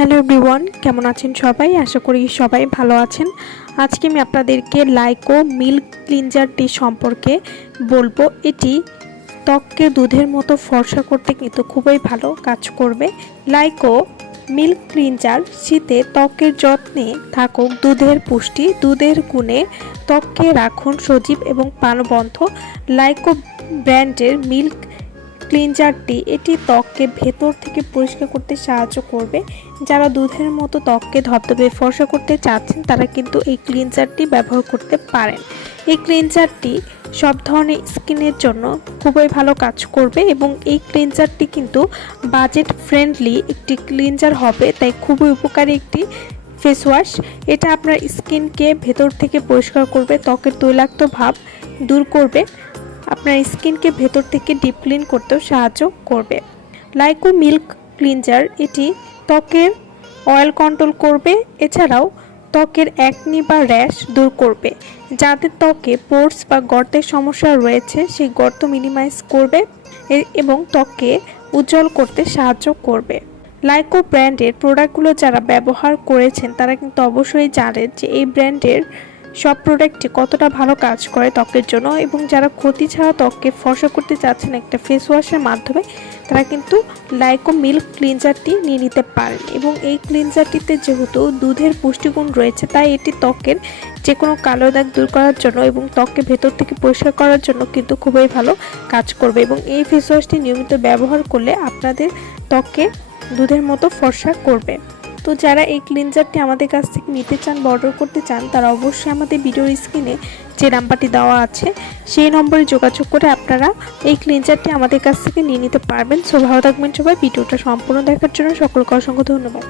Hello everyone, কেমন আছেন সবাই? আশা করি সবাই ভালো আছেন। আজকে আমি আপনাদেরকে লাইকো মিল্ক ক্লিনজারটি সম্পর্কে বলব। এটি ত্বককে দুধের মতো ফর্সা করতে কিন্তু খুবই ভালো কাজ করবে। লাইকো মিল্ক ক্লিনজার শীতে ত্বকের যত্নে থাকুক, দুধের পুষ্টি, দুধের গুণে ত্বককে রাখুন সজীব এবং প্রাণবন্ধ লাইকো ব্র্যান্ডের মিল্ক ক্লিনজারটি এটি ত্বককে ভেতর থেকে পরিষ্কার করতে সাহায্য করবে। যারা দুধের মতো ত্বককে ধবধবে, ফর্সা করতে চাচ্ছেন, তারা কিন্তু এই ক্লিনজারটি ব্যবহার করতে পারেন। এই ক্লিনজারটি সব ধরনের স্কিনের জন্য খুবই ভালো কাজ করবে এবং এই ক্লিনজারটি কিন্তু বাজেট ফ্রেন্ডলি একটি ক্লিনজার হবে, তাই খুবই উপকারী একটি ফেস ওয়াশ। এটা আপনার স্কিনকে ভেতর থেকে পরিষ্কার করবে, ত্বকের তৈলাক্ত ভাব দূর করবে। আপনার স্কিনকে ভেতর থেকে ডিপ ক্লিন করতেও সাহায্য করবে। লাইকো মিল্ক ক্লিনজার এটি ত্বকের অয়েল কন্ট্রোল করবে, এছাড়াও ত্বকের একনি বা র্যাশ দূর করবে। যাদের ত্বকে পোর্স বা গর্তের সমস্যা রয়েছে, সেই গর্ত মিনিমাইজ করবে এবং ত্বককে উজ্জ্বল করতে সাহায্য করবে। লাইকো ব্র্যান্ডের প্রোডাক্টগুলো যারা ব্যবহার করেছেন, তারা কিন্তু অবশ্যই জানেন যে এই ব্র্যান্ডের সব প্রোডাক্টটি কতটা ভালো কাজ করে ত্বকের জন্য এবং যারা ক্ষতি ছাড়া ত্বককে ফর্সা করতে চাচ্ছেন একটা ফেস ওয়াশের মাধ্যমে, তারা কিন্তু লাইকো মিল্ক ক্লিনজারটি নিয়ে নিতে পারেন। এবং এই ক্লিনজারটিতে যেহেতু দুধের পুষ্টিগুণ রয়েছে, তাই এটি ত্বকের যে কোনো কালো দাগ দূর করার জন্য এবং ত্বককে ভেতর থেকে পরিষ্কার করার জন্য কিন্তু খুবই ভালো কাজ করবে। এবং এই ফেস ওয়াশটি নিয়মিত ব্যবহার করলে আপনাদের ত্বককে দুধের মতো ফর্সা করবে। তো যারা এই ক্লিনজারটি আমাদের কাছ থেকে নিতে চান বা অর্ডার করতে চান, তারা অবশ্যই আমাদের ভিডিওর স্ক্রিনে যে নাম্বারটি দেওয়া আছে, সেই নম্বরে যোগাযোগ করে আপনারা এই ক্লিনজারটি আমাদের কাছ থেকে নিয়ে নিতে পারবেন। সো ভালো থাকবেন সবাই। ভিডিওটা সম্পূর্ণ দেখার জন্য সকলকে অসংখ্য ধন্যবাদ।